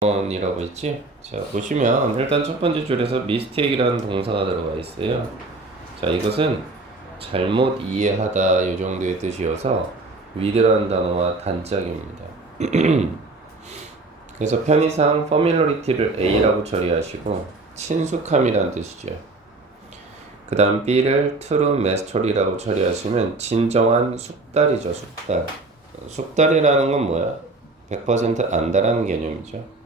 이라고 했지? 자, 보시면 일단 첫 번째 줄에서 mistake이라는 동사가 들어가 있어요. 자, 이것은 잘못 이해하다 이 정도의 뜻이어서 with라는 단어와 단짝입니다. 그래서 편의상 familiarity를 A라고 처리하시고 친숙함이란 뜻이죠. 그 다음 B를 true mastery라고 처리하시면 진정한 숙달이죠. 숙달. 숙달이라는 건 뭐야? 100% 안다라는 개념이죠.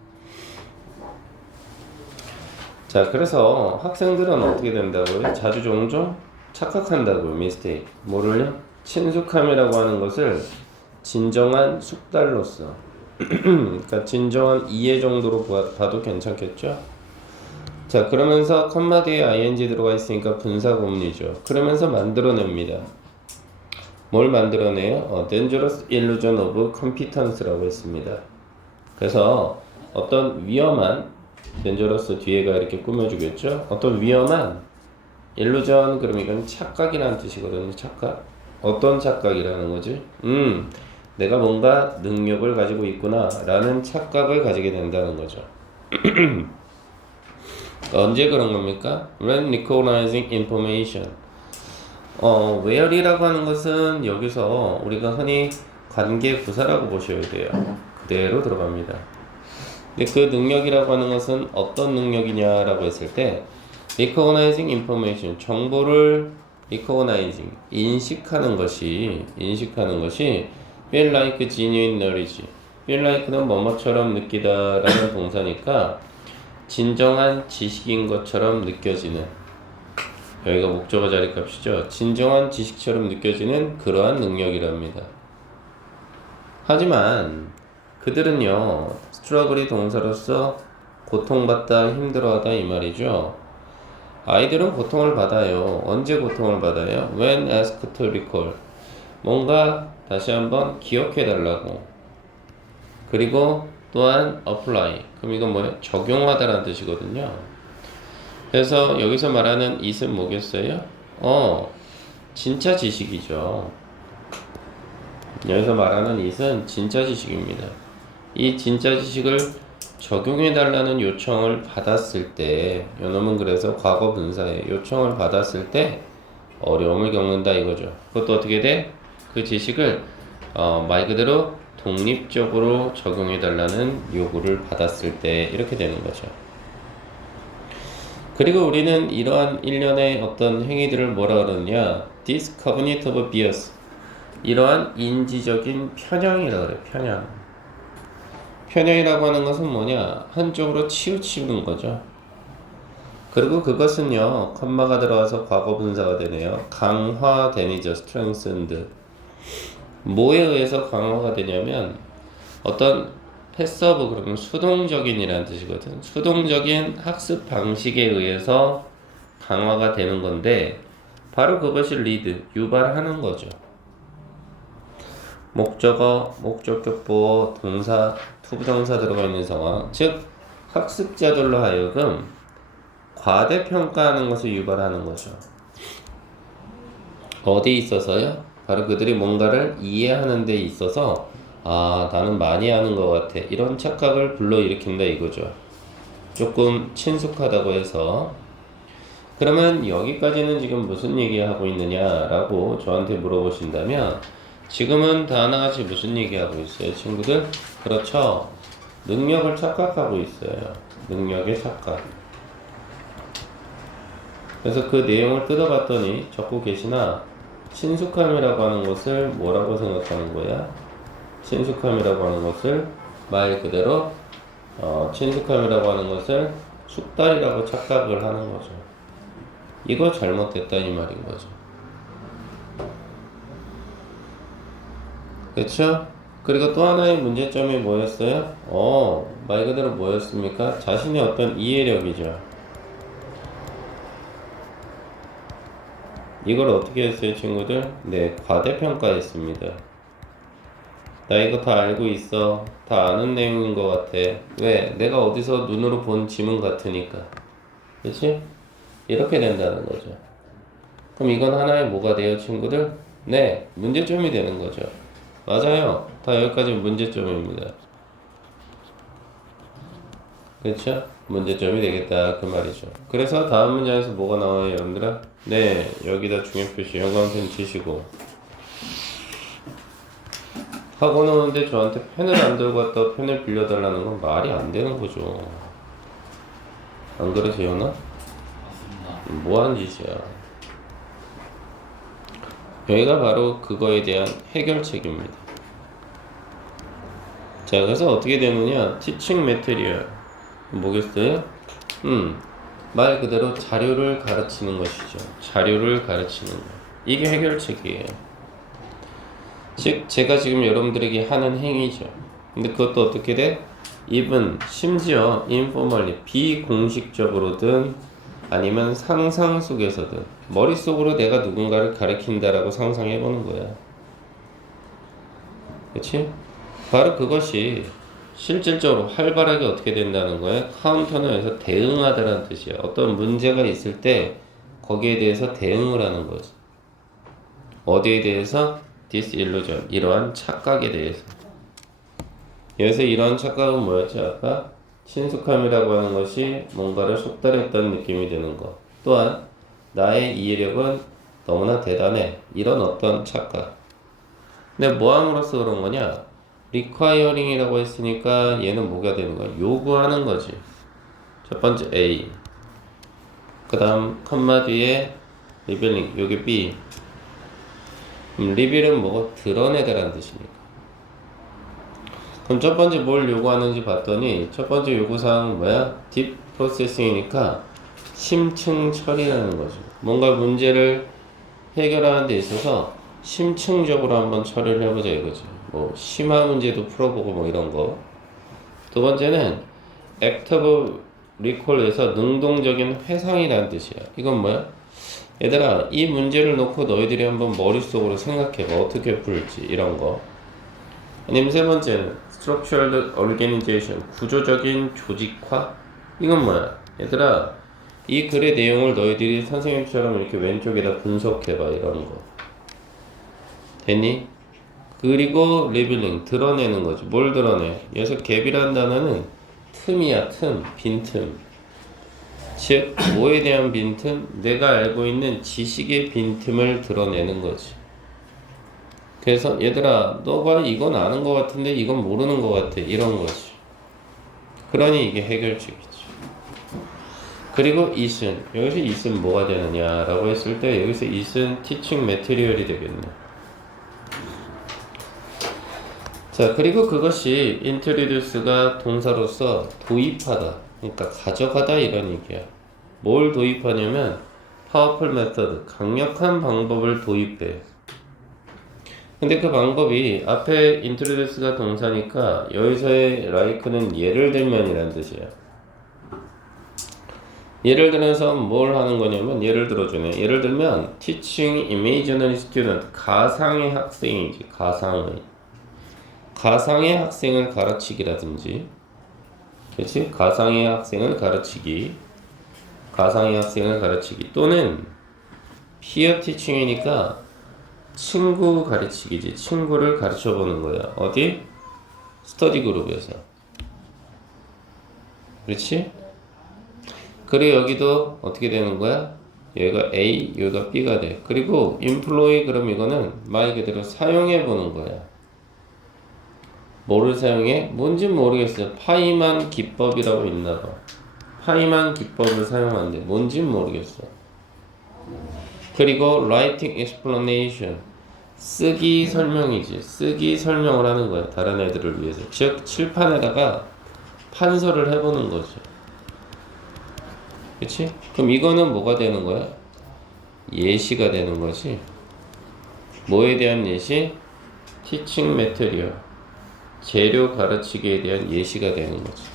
자, 그래서 학생들은 어떻게 된다고요? 자주 종종 착각한다고요. mistake. 뭐를요? 친숙함이라고 하는 것을 진정한 숙달로서 그러니까 진정한 이해 정도로 봐도 괜찮겠죠? 자, 그러면서 컴마 뒤에 ing 들어가 있으니까 분사 구문이죠. 그러면서 만들어냅니다. 뭘 만들어내요? dangerous illusion of competence라고 했습니다. 그래서 어떤 위험한 dangerous 뒤에가 이렇게 꾸며주겠죠? 어떤 위험한 illusion, 그럼 이건 착각이라는 뜻이거든요. 착각. 어떤 착각이라는 거지? 내가 뭔가 능력을 가지고 있구나 라는 착각을 가지게 된다는 거죠. 언제 그런 겁니까? When recognizing information. where이라고 하는 것은 여기서 우리가 흔히 관계 부사라고 보셔야 돼요. 그대로 들어갑니다. 근데 그 능력이라고 하는 것은 어떤 능력이냐라고 했을 때 recognizing information, 정보를 recognizing, 인식하는 것이 feel like genuine knowledge. feel like는 뭐뭐처럼 느끼다라는 동사니까 진정한 지식인 것처럼 느껴지는, 여기가 목적어 자리 값이죠. 진정한 지식처럼 느껴지는 그러한 능력이랍니다. 하지만 그들은요, struggle이 동사로서 고통받다, 힘들어하다 이 말이죠. 아이들은 고통을 받아요. 언제 고통을 받아요? When asked to recall. 뭔가 다시 한번 기억해달라고. 그리고 또한 apply. 그럼 이건 뭐예요? 적용하다라는 뜻이거든요. 그래서 여기서 말하는 it은 뭐겠어요? 진짜 지식이죠. 여기서 말하는 it은 진짜 지식입니다. 이 진짜 지식을 적용해달라는 요청을 받았을 때, 요놈은 그래서 과거 분사에 요청을 받았을 때 어려움을 겪는다 이거죠. 그것도 어떻게 돼? 그 지식을 말 그대로 독립적으로 적용해달라는 요구를 받았을 때 이렇게 되는 거죠. 그리고 우리는 이러한 일련의 어떤 행위들을 뭐라 그러느냐? This cognitive bias. 이러한 인지적인 편향이라고 그래요. 편향. 편향이라고 하는 것은 뭐냐? 한쪽으로 치우치는 거죠. 그리고 그것은요, 컴마가 들어가서 과거 분사가 되네요. 강화되니죠. strengthened. 뭐에 의해서 강화가 되냐면 어떤 패서브, 그러면 수동적인이라는 뜻이거든. 수동적인 학습 방식에 의해서 강화가 되는 건데 바로 그것이 lead, 유발하는 거죠. 목적어, 목적격 보어, 동사, 투부정사 들어가 있는 상황. 즉 학습자들로 하여금 과대평가하는 것을 유발하는 거죠. 어디에 있어서요? 바로 그들이 뭔가를 이해하는 데 있어서 나는 많이 하는 것 같아, 이런 착각을 불러일으킨다 이거죠. 조금 친숙하다고 해서. 그러면 여기까지는 지금 무슨 얘기하고 있느냐라고 저한테 물어보신다면 지금은 다 하나같이 무슨 얘기하고 있어요, 친구들? 그렇죠. 능력을 착각하고 있어요. 능력의 착각. 그래서 그 내용을 뜯어봤더니 적고 계시나 친숙함이라고 하는 것을 뭐라고 생각하는 거야? 친숙함이라고 하는 것을 말 그대로 친숙함이라고 하는 것을 숙달이라고 착각을 하는 거죠. 이거 잘못됐다 이 말인 거죠. 그렇죠? 그리고 또 하나의 문제점이 뭐였어요? 말 그대로 뭐였습니까? 자신의 어떤 이해력이죠. 이걸 어떻게 했어요, 친구들? 네, 과대평가했습니다. 나 이거 다 알고 있어. 다 아는 내용인 것 같아. 왜? 내가 어디서 눈으로 본 지문 같으니까. 그치? 이렇게 된다는 거죠. 그럼 이건 하나의 뭐가 돼요, 친구들? 네, 문제점이 되는 거죠. 맞아요. 다 여기까지 문제점입니다. 그렇죠? 문제점이 되겠다 그 말이죠. 그래서 다음 문장에서 뭐가 나와요 여러분들아? 네, 여기다 중요표시 형광펜 치시고 학원 오는데 저한테 펜을 안 들고 왔다고 펜을 빌려달라는 건 말이 안 되는 거죠. 안 그러세요 나? 맞습니다. 뭐하는 짓이야. 여기가 바로 그거에 대한 해결책입니다. 자, 그래서 어떻게 되느냐? 티칭 매테리얼 뭐겠어요? 말 그대로 자료를 가르치는 것이죠. 자료를 가르치는 것. 이게 해결책이에요. 즉 제가 지금 여러분들에게 하는 행위죠. 근데 그것도 어떻게 돼? even 심지어 informally 비공식적으로든 아니면 상상 속에서든 머릿속으로 내가 누군가를 가르친다라고 상상해 보는 거야. 그렇지? 바로 그것이 실질적으로 활발하게 어떻게 된다는 거야? 카운터는 여기서 대응하다라는 뜻이야. 어떤 문제가 있을 때 거기에 대해서 대응을 하는 거지. 어디에 대해서? disillusion, 이러한 착각에 대해서. 여기서 이러한 착각은 뭐였지? 아까 친숙함이라고 하는 것이 뭔가를 속달했다는 느낌이 드는 것. 또한 나의 이해력은 너무나 대단해. 이런 어떤 착각. 근데 뭐 함으로써 그런 거냐? requiring이라고 했으니까 얘는 뭐가 되는 거야? 요구하는 거지. 첫 번째 A. 그 다음 컴마 뒤에 revealing, 요게 B. reveal은 뭐고? 드러내다라는 뜻이니까. 그럼 첫 번째 뭘 요구하는지 봤더니 첫 번째 요구사항은 뭐야? 딥 프로세싱이니까 심층 처리라는 거죠. 뭔가 문제를 해결하는 데 있어서 심층적으로 한번 처리를 해보자 이거죠. 뭐 심화 문제도 풀어보고 뭐 이런 거. 두 번째는 active recall에서 능동적인 회상이라는 뜻이야. 이건 뭐야? 얘들아 이 문제를 놓고 너희들이 한번 머릿속으로 생각해봐. 어떻게 풀지 이런 거. 아니면 세 번째는 structured organization, 구조적인 조직화. 이건 뭐야? 얘들아 이 글의 내용을 너희들이 선생님처럼 이렇게 왼쪽에다 분석해봐 이런 거. 됐니? 그리고 revealing, 드러내는 거지. 뭘 드러내? 여기서 갭이라는 단어는 틈이야. 틈, 빈틈. 즉 뭐에 대한 빈틈? 내가 알고 있는 지식의 빈틈을 드러내는 거지. 그래서 얘들아 너가 이건 아는 것 같은데 이건 모르는 것 같아 이런 거지. 그러니 이게 해결책이지. 그리고 it은 여기서 it은 뭐가 되느냐라고 했을 때 여기서 it은 teaching material이 되겠네. 자 그리고 그것이 introduce가 동사로서 도입하다, 그러니까 가져가다 이런 얘기야. 뭘 도입하냐면 powerful method, 강력한 방법을 도입해. 근데 그 방법이 앞에 introduce가 동사니까 여기서의 like는 예를 들면이라는 뜻이야. 예를 들어서 뭘 하는 거냐면 예를 들어주네. 예를 들면 teaching imaginary student, 가상의 학생이지. 가상의 학생을 가르치기라든지, 그렇지? 가상의 학생을 가르치기, 또는 peer teaching이니까 친구 가르치기지. 친구를 가르쳐 보는 거야. 어디? 스터디 그룹에서. 그렇지? 그리고 여기도 어떻게 되는 거야? 여기가 A, 여기가 B가 돼. 그리고 employee, 그럼 이거는 말 그대로 사용해 보는 거야. 뭐를 사용해? 뭔진 모르겠어요. 파이만 기법이라고 있나봐. 파이만 기법을 사용한대. 뭔진 모르겠어. 그리고 writing explanation, 쓰기 설명이지. 쓰기 설명을 하는 거야. 다른 애들을 위해서. 즉 칠판에다가 판서를 해보는 거지. 그치? 그럼 이거는 뭐가 되는 거야? 예시가 되는 거지. 뭐에 대한 예시? teaching material, 재료 가르치기에 대한 예시가 되는 거지.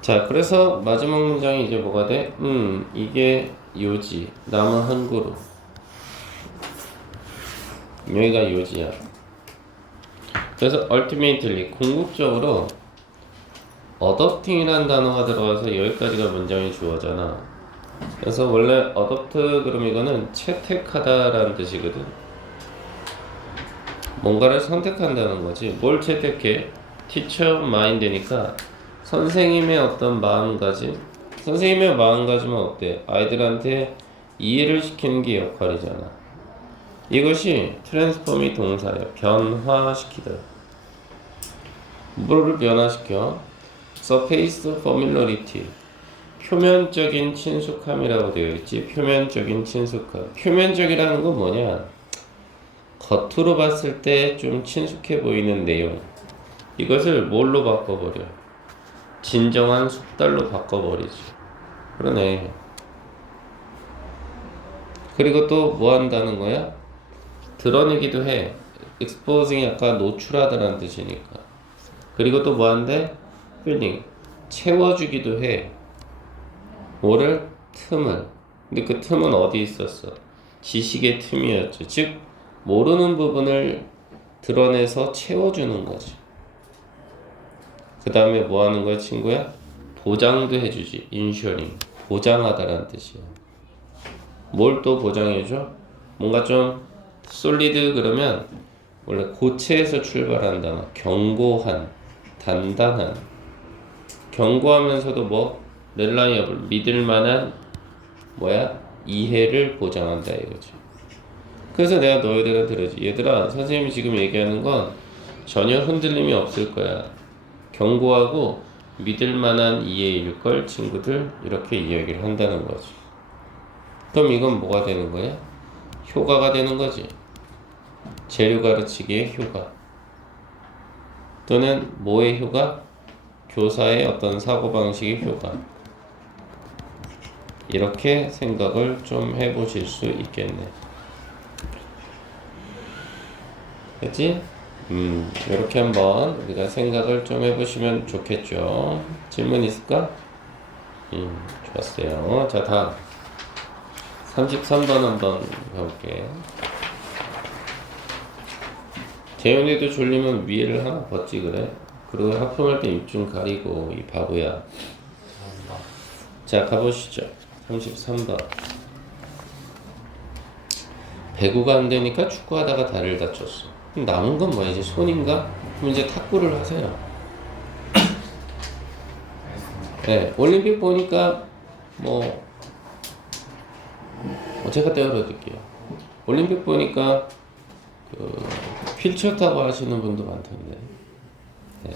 자, 그래서 마지막 문장이 이제 뭐가 돼? 이게 요지, 남은 한 그룹. 여기가 요지야. 그래서 ultimately, 궁극적으로 adopting이라는 단어가 들어가서 여기까지가 문장이 주어잖아. 그래서 원래 adopt, 그럼 이거는 채택하다라는 뜻이거든. 뭔가를 선택한다는 거지. 뭘 채택해? teacher mind니까 선생님의 어떤 마음가짐, 선생님의 마음가짐은 어때? 아이들한테 이해를 시키는 게 역할이잖아. 이것이 트랜스폼이 동사예요. 변화시키다. 뭐를 변화시켜? surface familiarity. 표면적인 친숙함이라고 되어 있지. 표면적인 친숙함. 표면적이라는 건 뭐냐? 겉으로 봤을 때 좀 친숙해 보이는 내용. 이것을 뭘로 바꿔버려? 진정한 숙달로 바꿔버리지. 그러네. 그리고 또 뭐 한다는 거야? 드러내기도 해. exposing이 아까 노출하다라는 뜻이니까. 그리고 또 뭐 한대? filling. 채워주기도 해. 뭐를? 틈을. 근데 그 틈은 어디 있었어? 지식의 틈이었죠. 즉 모르는 부분을 드러내서 채워주는 거지. 그 다음에 뭐 하는 거야, 친구야? 보장도 해주지. 인슈어링. 보장하다라는 뜻이야. 뭘 또 보장해줘? 뭔가 좀 솔리드 그러면 원래 고체에서 출발한다. 경고한, 단단한. 경고하면서도 뭐? 렐라이어블, 믿을만한 뭐야? 이해를 보장한다 이거지. 그래서 내가 너희들한테 그러지. 얘들아, 선생님이 지금 얘기하는 건 전혀 흔들림이 없을 거야. 경고하고 믿을만한 이해일 걸 친구들, 이렇게 이야기를 한다는 거지. 그럼 이건 뭐가 되는 거야? 효과가 되는 거지. 재료 가르치기의 효과. 또는 뭐의 효과? 교사의 어떤 사고방식의 효과. 이렇게 생각을 좀 해보실 수 있겠네. 그치? 이렇게 한번 우리가 생각을 좀 해보시면 좋겠죠. 질문 있을까? 좋았어요. 자, 다음 33번 한번 가볼게. 재현이도 졸리면 위에를 하나 벗지 그래? 그리고 하품할 때 입 좀 가리고, 이 바보야. 자, 가보시죠. 33번. 배구가 안 되니까 축구하다가 다리를 다쳤어. 그럼 남은 건 뭐야? 이제 손인가? 그럼 이제 탁구를 하세요. 네, 올림픽 보니까 제가 떼어드릴게요. 올림픽 보니까 휠체어 타고 하시는 분도 많던데. 네.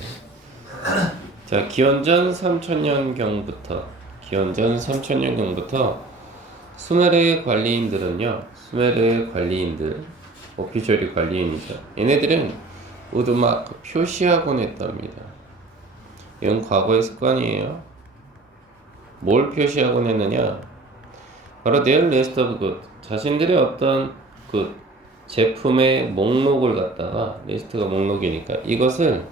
자, 기원전 3000년경부터 수메르의 관리인들은요, 수메르의 관리인들, 오피셜이 관리인이죠. 얘네들은 모두 막 표시하곤 했답니다. 이건 과거의 습관이에요. 뭘 표시하곤 했느냐? 바로 their list of good. 자신들의 어떤 그 제품의 목록을 갖다가, 리스트가 목록이니까 이것을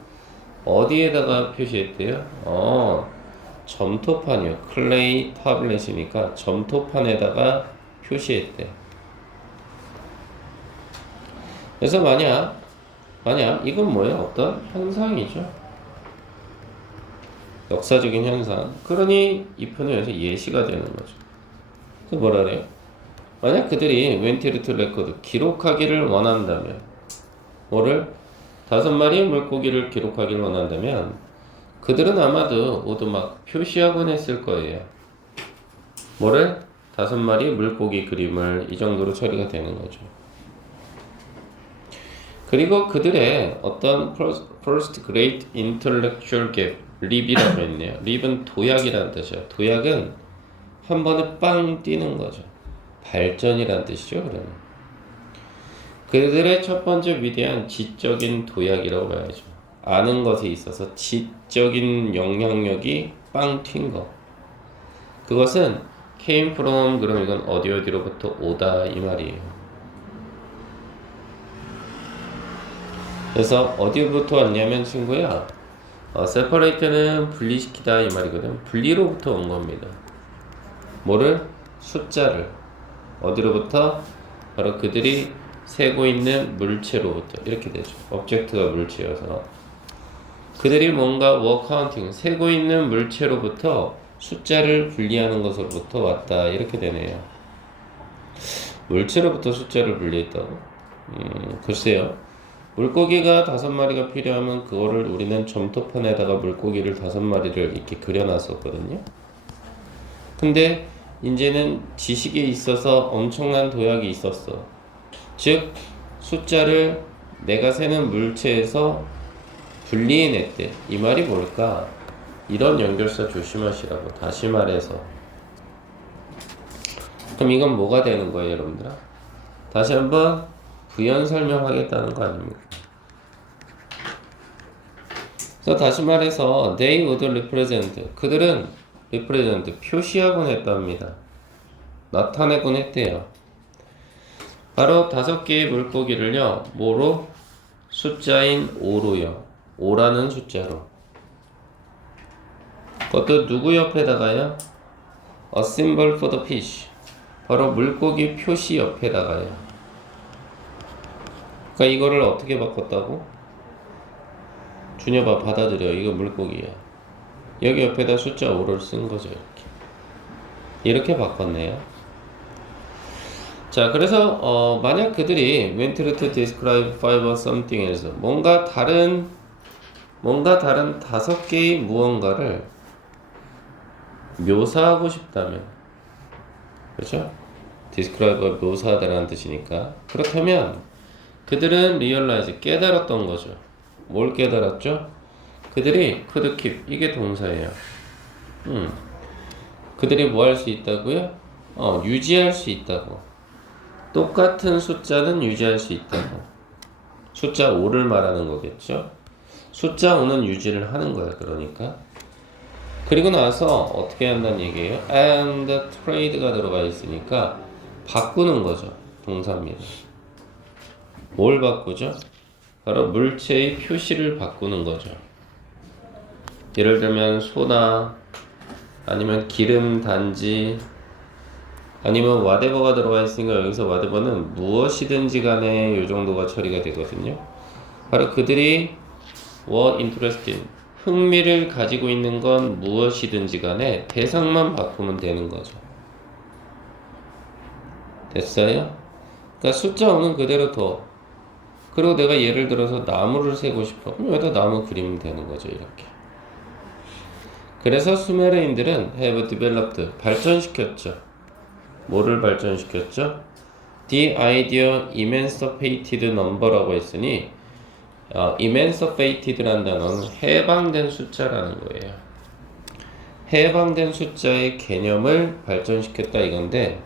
어디에다가 표시했대요? 점토판이요. 클레이 타블렛이니까 점토판에다가 표시했대. 그래서 만약 이건 뭐예요? 어떤 현상이죠. 역사적인 현상. 그러니 이 편은 여기서 예시가 되는 거죠. 그래서 뭐라 그래요? 만약 그들이 웬티르트 레코드 기록하기를 원한다면, 뭐를? 5마리의 물고기를 기록하기를 원한다면 그들은 아마도 모두 막 표시하곤 했을 거예요. 뭐를? 5마리 물고기 그림을. 이 정도로 처리가 되는 거죠. 그리고 그들의 어떤 first great intellectual gap, 립이라고 했네요. 립은 도약이라는 뜻이야. 도약은 한 번에 빵 뛰는 거죠. 발전이라는 뜻이죠. 그러면 그들의 첫 번째 위대한 지적인 도약이라고 봐야죠. 아는 것에 있어서 지적인 영향력이 빵 튄 거. 그것은 came from, 그럼 이건 어디로부터 오다 이 말이에요. 그래서 어디로부터 왔냐면 친구야, separate는 분리시키다 이 말이거든. 분리로부터 온 겁니다. 뭐를? 숫자를. 어디로부터? 바로 그들이 세고 있는 물체로부터. 이렇게 되죠. 오브젝트가 물체여서 그들이 뭔가 work counting, 세고 있는 물체로부터 숫자를 분리하는 것으로부터 왔다. 이렇게 되네요. 물체로부터 숫자를 분리했다고? 글쎄요. 물고기가 5마리가 필요하면 그거를 우리는 점토판에다가 물고기를 5마리를 이렇게 그려놨었거든요. 근데 이제는 지식에 있어서 엄청난 도약이 있었어. 즉 숫자를 내가 세는 물체에서 분리해냈대. 이 말이 뭘까? 이런 연결사 조심하시라고. 다시 말해서 그럼 이건 뭐가 되는 거예요, 여러분들아? 다시 한번 부연 설명하겠다는 거 아닙니까? 그래서 다시 말해서 they would represent, 그들은 represent, 표시하곤 했답니다. 나타내곤 했대요. 바로 5개의 물고기를요, 뭐로? 숫자인 5로요. 5라는 숫자로. 그것도 누구 옆에다가요? A symbol for the fish. 바로 물고기 표시 옆에다가요. 그러니까 이거를 어떻게 바꿨다고? 준여봐, 받아들여. 이거 물고기야. 여기 옆에다 숫자 5를 쓴 거죠. 이렇게 바꿨네요. 자, 그래서 만약 그들이 went to describe five or something else, 뭔가 다른 5개의 무언가를 묘사하고 싶다면, 그렇죠? describe가 묘사하다라는 뜻이니까. 그렇다면 그들은 realize, 깨달았던 거죠. 뭘 깨달았죠? 그들이 could keep, 이게 동사예요. 그들이 뭐 할 수 있다고요? 유지할 수 있다고. 똑같은 숫자는 유지할 수 있다고. 숫자 5를 말하는 거겠죠? 숫자 5는 유지를 하는 거야, 그러니까. 그리고 나서 어떻게 한다는 얘기예요? and trade가 들어가 있으니까 바꾸는 거죠. 동사입니다. 뭘 바꾸죠? 바로 물체의 표시를 바꾸는 거죠. 예를 들면 소나 아니면 기름 단지 아니면 whatever가 들어가 있으니까 여기서 whatever는 무엇이든지 간에 이 정도가 처리가 되거든요. 바로 그들이 were interested, 흥미를 가지고 있는 건 무엇이든지 간에 대상만 바꾸면 되는 거죠. 됐어요? 그러니까 숫자 5는 그대로 둬. 그리고 내가 예를 들어서 나무를 세고 싶어. 그럼 여기다 나무 그리면 되는 거죠, 이렇게. 그래서 수메르인들은 have developed, 발전시켰죠. 뭐를 발전시켰죠? The idea emancipated number라고 했으니 emancipated라는 단어는 해방된 숫자라는 거예요. 해방된 숫자의 개념을 발전시켰다 이건데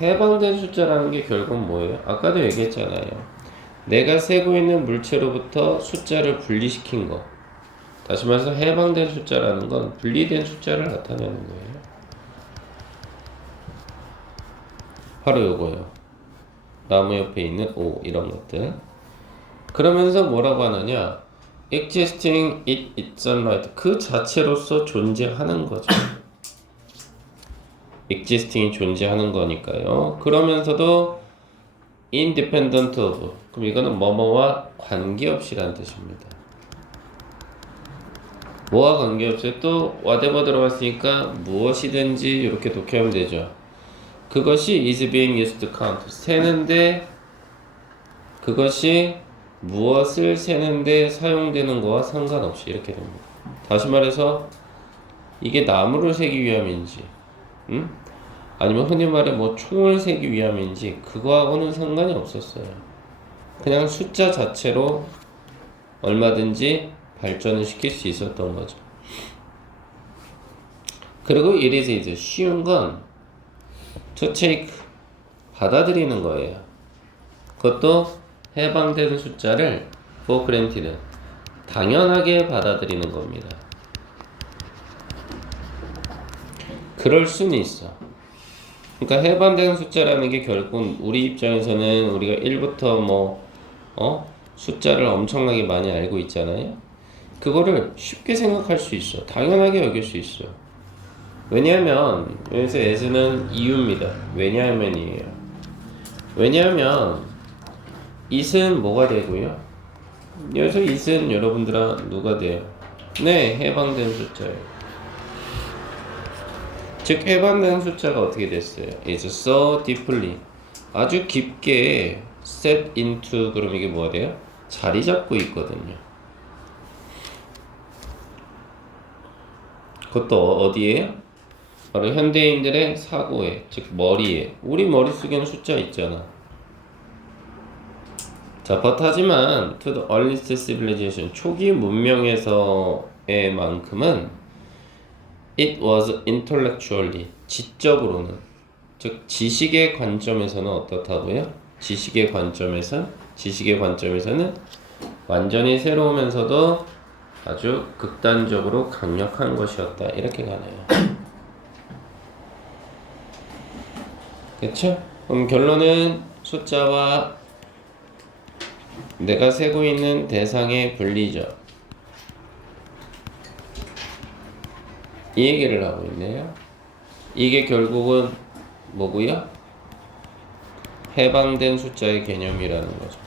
해방된 숫자라는 게 결국 뭐예요? 아까도 얘기했잖아요. 내가 세고 있는 물체로부터 숫자를 분리시킨 거. 다시 말해서 해방된 숫자라는 건 분리된 숫자를 나타내는 거예요. 바로 요거예요. 나무 옆에 있는 5 이런 것들. 그러면서 뭐라고 하느냐? existing it its own right, 그 자체로서 존재하는 거죠. existing이 존재하는 거니까요. 그러면서도 independent of, 그럼 이거는 뭐뭐와 관계없이라는 뜻입니다. 뭐와 관계없이 또 whatever 들어갔으니까 무엇이든지 이렇게 독해하면 되죠. 그것이 is being used to count, 세는데 그것이 무엇을 세는데 사용되는 거와 상관없이 이렇게 됩니다. 다시 말해서 이게 나무를 세기 위함인지 아니면 흔히 말해 뭐 총을 세기 위함인지 그거하고는 상관이 없었어요. 그냥 숫자 자체로 얼마든지 발전을 시킬 수 있었던 거죠. 그리고 it is easy, 쉬운 건 to take, 받아들이는 거예요. 그것도 해방된 숫자를 for granted, 당연하게 받아들이는 겁니다. 그럴 수는 있어. 그러니까 해방된 숫자라는 게 결국 우리 입장에서는 우리가 1부터 숫자를 엄청나게 많이 알고 있잖아요. 그거를 쉽게 생각할 수 있어. 당연하게 여길 수 있어. 왜냐하면 여기서 as는 이유입니다. 왜냐하면이에요. 왜냐하면 it은 뭐가 되고요? 여기서 it은 여러분들아 누가 돼요? 네, 해방된 숫자예요. 즉 해방된 숫자가 어떻게 됐어요? It's so deeply, 아주 깊게 set into 그럼 이게 뭐가 돼요? 자리 잡고 있거든요. 그것도 어디에요? 바로 현대인들의 사고에, 즉 머리에. 우리 머릿속에는 숫자 있잖아. 자, but 하지만 to the earliest civilization, 초기 문명에서의 만큼은 it was intellectually, 지적으로는, 즉 지식의 관점에서는 어떻다고요? 지식의 관점에서는 완전히 새로우면서도 아주 극단적으로 강력한 것이었다. 이렇게 가네요. 그쵸? 그럼 결론은 숫자와 내가 세고 있는 대상의 분리죠. 이 얘기를 하고 있네요. 이게 결국은 뭐고요? 해방된 숫자의 개념이라는 거죠.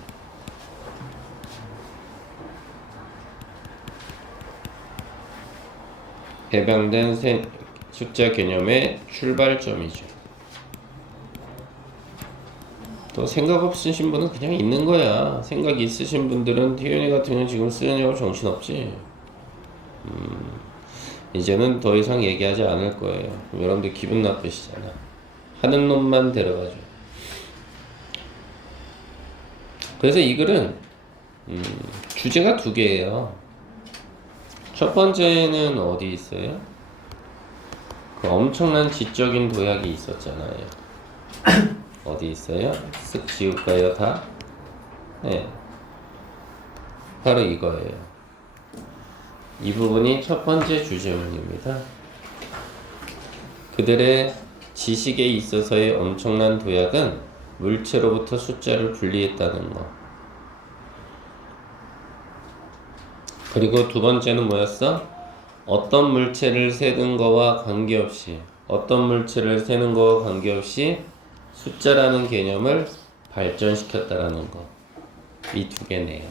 해방된 숫자 개념의 출발점이죠. 또 생각 없으신 분은 그냥 있는 거야. 생각 있으신 분들은 태윤이 같은 경우는 지금 쓰느냐고 정신없지. 이제는 더 이상 얘기하지 않을 거예요. 여러분들 기분 나쁘시잖아. 하는 놈만 데려가죠. 그래서 이 글은 주제가 두 개예요. 첫 번째는 어디 있어요? 그 엄청난 지적인 도약이 있었잖아요. 어디 있어요? 쓱 지울까요? 다? 네. 바로 이거예요. 이 부분이 첫 번째 주제문입니다. 그들의 지식에 있어서의 엄청난 도약은 물체로부터 숫자를 분리했다는 거. 그리고 두 번째는 뭐였어? 어떤 물체를 세는 거와 관계없이 숫자라는 개념을 발전시켰다라는 거. 이 두 개네요.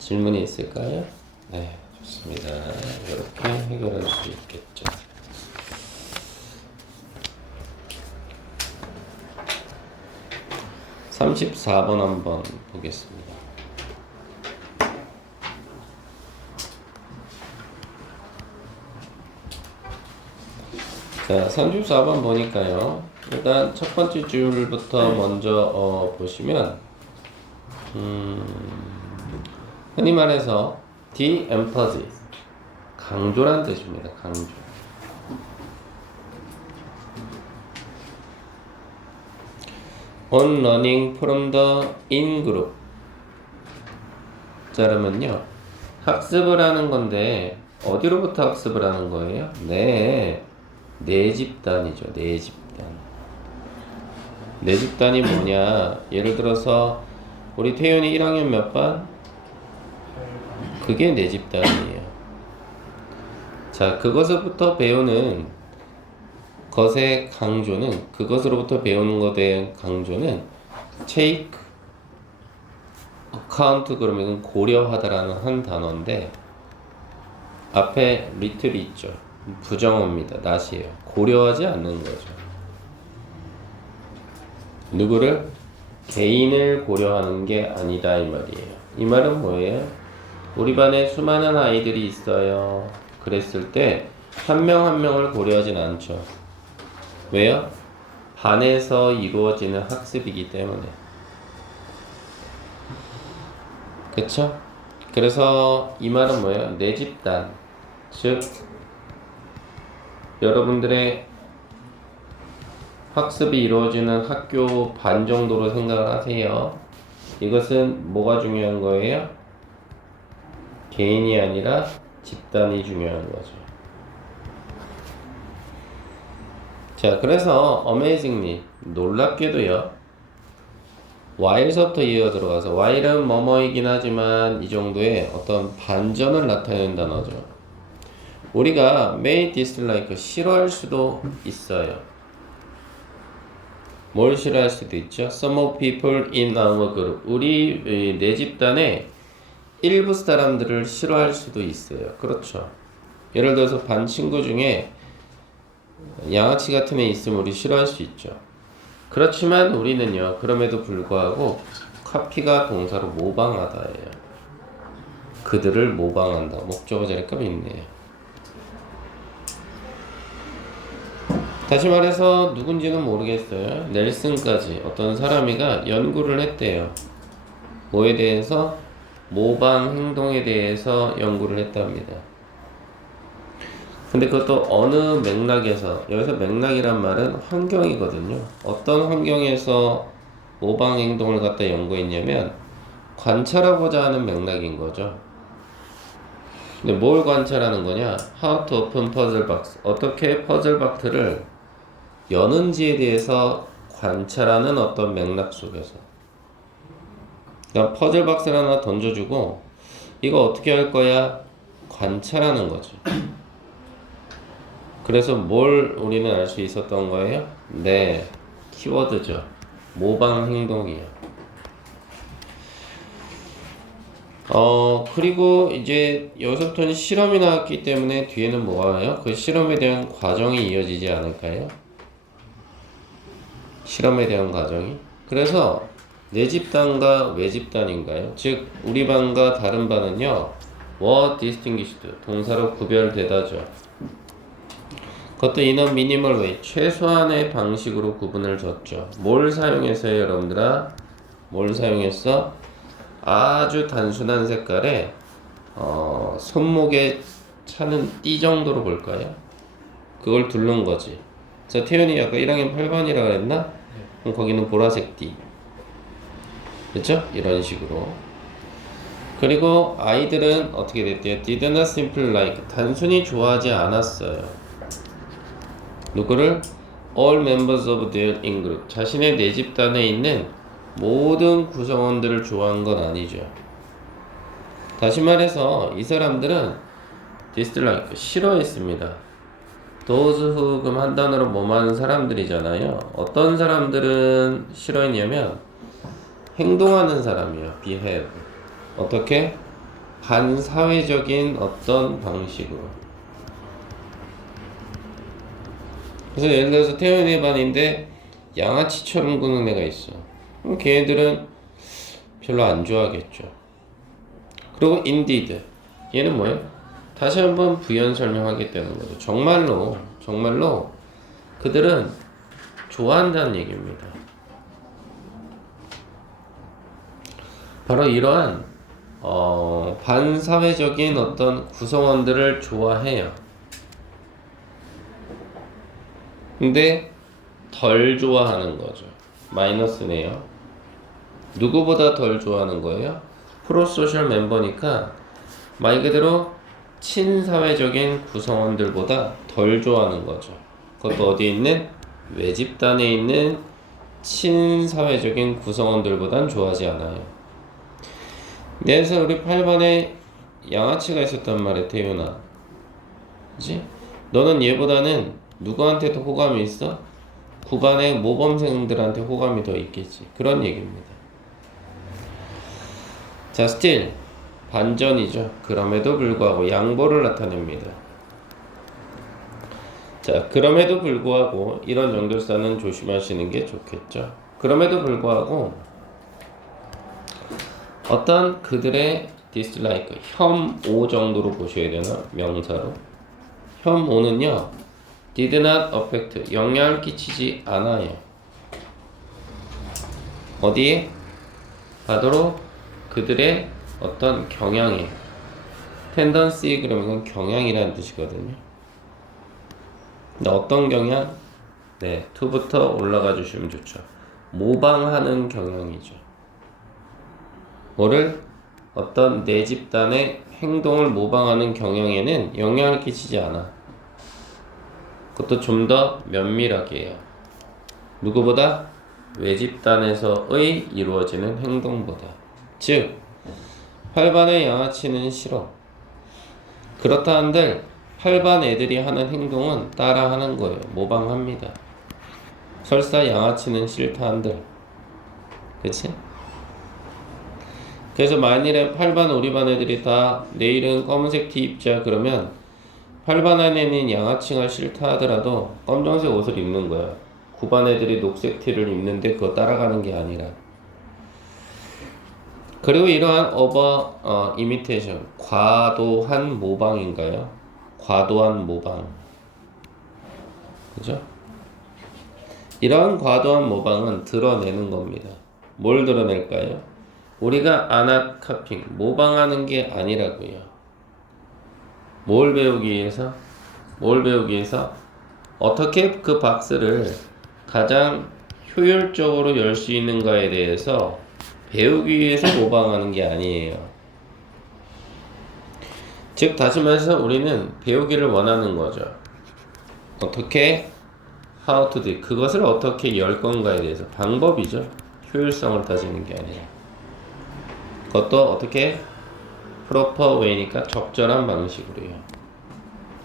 질문이 있을까요? 네, 좋습니다. 이렇게 해결할 수 있겠죠. (34번) 한번 보겠습니다. 자, 34번 보니까요. 일단 첫 번째 줄부터 먼저 보시면 흔히 말해서 de-emphasis, 강조란 뜻입니다. 강조. on learning from the in-group. 자, 그러면요. 학습을 하는 건데 어디로부터 학습을 하는 거예요? 네, 내 집단이죠. 내 집단. 내 집단이 뭐냐? 예를 들어서 우리 태윤이 1학년 몇 반? 그게 내 집단이에요. 자, 그것으로부터 배우는 것의 강조는, 그것으로부터 배우는 것에 대한 강조는 take account, 그러면 고려하다라는 한 단어인데 앞에 little이 있죠. 부정어입니다. not이에요. 고려하지 않는 거죠. 누구를? 개인을 고려하는 게 아니다 이 말이에요. 이 말은 뭐예요? 우리 반에 수많은 아이들이 있어요. 그랬을 때 한 명 한 명을 고려하진 않죠. 왜요? 반에서 이루어지는 학습이기 때문에. 그쵸? 그래서 이 말은 뭐예요? 내 집단, 즉 여러분들의 학습이 이루어지는 학교 반 정도로 생각을 하세요. 이것은 뭐가 중요한 거예요? 개인이 아니라 집단이 중요한 거죠. 자, 그래서 amazingly, 놀랍게도요, while서부터 이어가 들어가서 while은 뭐뭐이긴 하지만 이 정도의 어떤 반전을 나타내는 단어죠. 우리가 may dislike, 싫어할 수도 있어요. 뭘 싫어할 수도 있죠? Some of people in our group, 우리 내 집단의 일부 사람들을 싫어할 수도 있어요. 그렇죠. 예를 들어서 반 친구 중에 양아치 같은 애 있으면 우리 싫어할 수 있죠. 그렇지만 우리는요, 그럼에도 불구하고 카피가 동사로 모방하다예요. 그들을 모방한다. 목적어 자리값 있네요. 다시 말해서 누군지는 모르겠어요. 넬슨까지 어떤 사람이가 연구를 했대요. 뭐에 대해서? 모방 행동에 대해서 연구를 했답니다. 근데 그것도 어느 맥락에서, 여기서 맥락이란 말은 환경이거든요. 어떤 환경에서 모방 행동을 갖다 연구했냐면 관찰하고자 하는 맥락인 거죠. 근데 뭘 관찰하는 거냐? How to open puzzle box. 어떻게 퍼즐 박스를 여는지에 대해서 관찰하는 어떤 맥락 속에서. 그러니까 퍼즐 박스를 하나 던져주고 이거 어떻게 할 거야? 관찰하는 거죠. 그래서 뭘 우리는 알 수 있었던 거예요? 네, 키워드죠. 모방 행동이요. 그리고 이제 여기서부터는 실험이 나왔기 때문에 뒤에는 뭐가 와요? 그 실험에 대한 과정이 이어지지 않을까요? 실험에 대한 과정이. 그래서 내 집단과 외 집단인가요? 즉 우리 반과 다른 반은요, were distinguished, 동사로 구별되다죠. 그것도 in a minimal way, 최소한의 방식으로 구분을 줬죠. 뭘 사용해서요, 여러분들아? 뭘 사용했어? 아주 단순한 색깔에 손목에 차는 띠 정도로 볼까요? 그걸 두른 거지. 자, 태연이 아까 1학년 8반이라 그랬나? 그럼 거기는 보라색 띠. 그렇죠? 이런 식으로. 그리고 아이들은 어떻게 됐대요? Did not simply like, 단순히 좋아하지 않았어요. 누구를? All members of their in-group, 자신의 내 집단에 있는 모든 구성원들을 좋아한 건 아니죠. 다시 말해서 이 사람들은 dislike, 싫어했습니다. those who, 그럼 한 단어로 뭐만 사람들이잖아요. 어떤 사람들은 싫어했냐면 행동하는 사람이요. behave. 어떻게? 반사회적인 어떤 방식으로. 그래서 예를 들어서 태연이 반인데 양아치처럼 구는 애가 있어. 그럼 걔네들은 별로 안 좋아하겠죠. 그리고 indeed, 얘는 뭐예요? 다시 한번 부연 설명하겠다는 거죠. 정말로 그들은 좋아한다는 얘기입니다. 바로 이러한 반사회적인 어떤 구성원들을 좋아해요. 근데 덜 좋아하는 거죠. 마이너스네요. 누구보다 덜 좋아하는 거예요? 프로소셜 멤버니까 말 그대로 친사회적인 구성원들보다 덜 좋아하는 거죠. 그것도 어디에 있는? 외집단에 있는 친사회적인 구성원들보단 좋아하지 않아요. 그래서 우리 8반에 양아치가 있었단 말이야, 태윤아. 그치? 너는 얘보다는 누구한테도 호감이 있어? 9반의 모범생들한테 호감이 더 있겠지. 그런 얘기입니다. 자, still 반전이죠. 그럼에도 불구하고 양보를 나타냅니다. 자, 그럼에도 불구하고 이런 연결사는 조심하시는 게 좋겠죠. 그럼에도 불구하고 어떤 그들의 dislike, 혐오 정도로 보셔야 되나? 명사로. 혐오는요, did not affect, 영향을 끼치지 않아요. 어디에? 바로 그들의 어떤 경향에. tendency, 그러면 경향이라는 뜻이거든요. 근데 어떤 경향? 네, to부터 올라가 주시면 좋죠. 모방하는 경향이죠. 뭐를? 어떤 내 집단의 행동을 모방하는 경향에는 영향을 끼치지 않아. 그것도 좀 더 면밀하게 해요. 누구보다? 외집단에서의 이루어지는 행동보다. 즉 8반의 양아치는 싫어. 그렇다 한들 8반 애들이 하는 행동은 따라하는 거예요. 모방합니다. 설사 양아치는 싫다 한들. 그치? 그래서 만일에 8반 우리 반 애들이 다 내일은 검은색 티 입자 그러면 8반 안에는 양아치가 싫다 하더라도 검정색 옷을 입는 거야. 9반 애들이 녹색 티를 입는데 그거 따라가는 게 아니라. 그리고 이러한 이미테이션, 과도한 모방인가요? 과도한 모방. 그죠? 이러한 과도한 모방은 드러내는 겁니다. 뭘 드러낼까요? 우리가 아나카핑, 모방하는 게 아니라고요. 뭘 배우기 위해서? 어떻게 그 박스를 가장 효율적으로 열 수 있는가에 대해서 배우기 위해서 모방하는 게 아니에요. 즉 다시 말해서 우리는 배우기를 원하는 거죠. 어떻게 how to do 그것을 어떻게 열 건가에 대해서 방법이죠. 효율성을 따지는 게 아니라. 그것도 어떻게 proper way니까 적절한 방식으로요.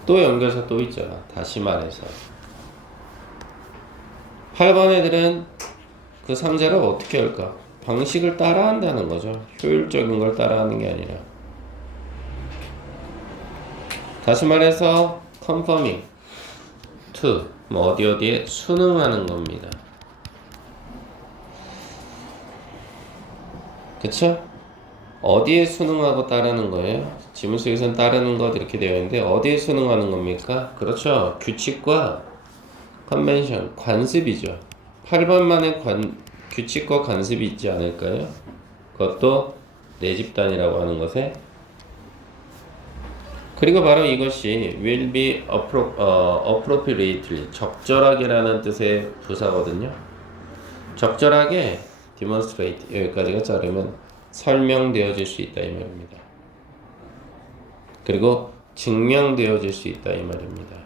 또 연결사 또 있잖아. 다시 말해서 8번 애들은 그 상자를 어떻게 할까? 방식을 따라한다는 거죠. 효율적인 걸 따라하는 게 아니라. 다시 말해서 conforming to 뭐 어디에 순응하는 겁니다. 그쵸? 어디에 순응하고 따르는 거예요? 지문 속에서는 따르는 것 이렇게 되어 있는데 어디에 순응하는 겁니까? 그렇죠. 규칙과 컨벤션, 관습이죠. 8번만의 규칙과 관습이 있지 않을까요? 그것도 내 집단이라고 하는 것에. 그리고 바로 이것이 will be appropriately 적절하게라는 뜻의 부사거든요. 적절하게 demonstrate 여기까지가 자르면 설명되어질 수 있다 이 말입니다. 그리고 증명되어질 수 있다 이 말입니다.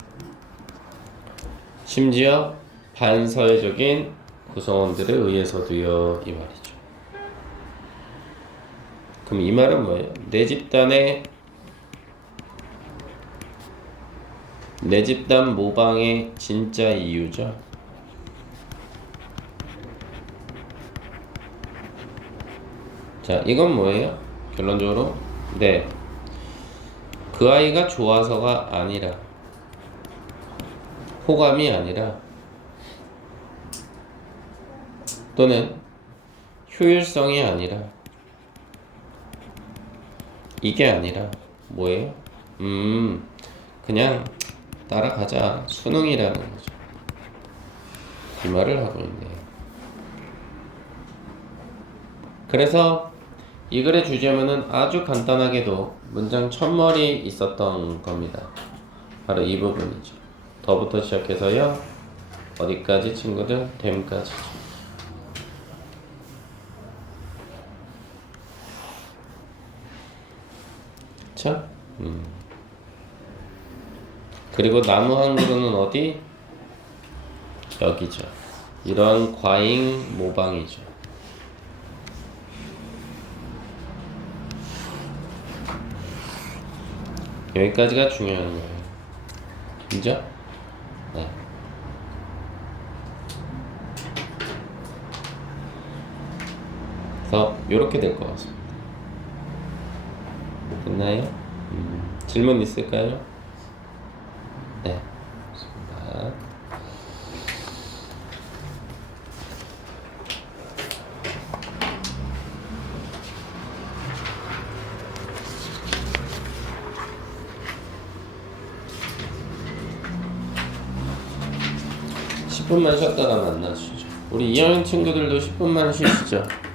심지어 반사회적인 구성원들에 의해서도요 이 말이죠. 그럼 이 말은 뭐예요? 내 집단 모방의 진짜 이유죠. 자, 이건 뭐예요? 결론적으로 네, 그 아이가 좋아서가 아니라 호감이 아니라 또는 효율성이 아니라 이게 아니라 뭐예요? 그냥 따라가자 수능이라는 거죠. 이 말을 하고 있네요. 그래서 이 글의 주제문은 아주 간단하게도 문장 첫머리 있었던 겁니다. 바로 이 부분이죠. 더부터 시작해서요 어디까지 친구들? 댐까지죠. 그쵸? 그리고 나무 한 그루는 어디? 여기죠. 이런 과잉 모방이죠. 여기까지가 중요한 거예요. 그죠? 네. 그래서 요렇게 될 것 같습니다. 됐나요? 질문 있을까요? 네. 좋습니다. (10분만) 쉬었다가 만나시죠. 우리 2학년 친구들도 10분만 쉬시죠.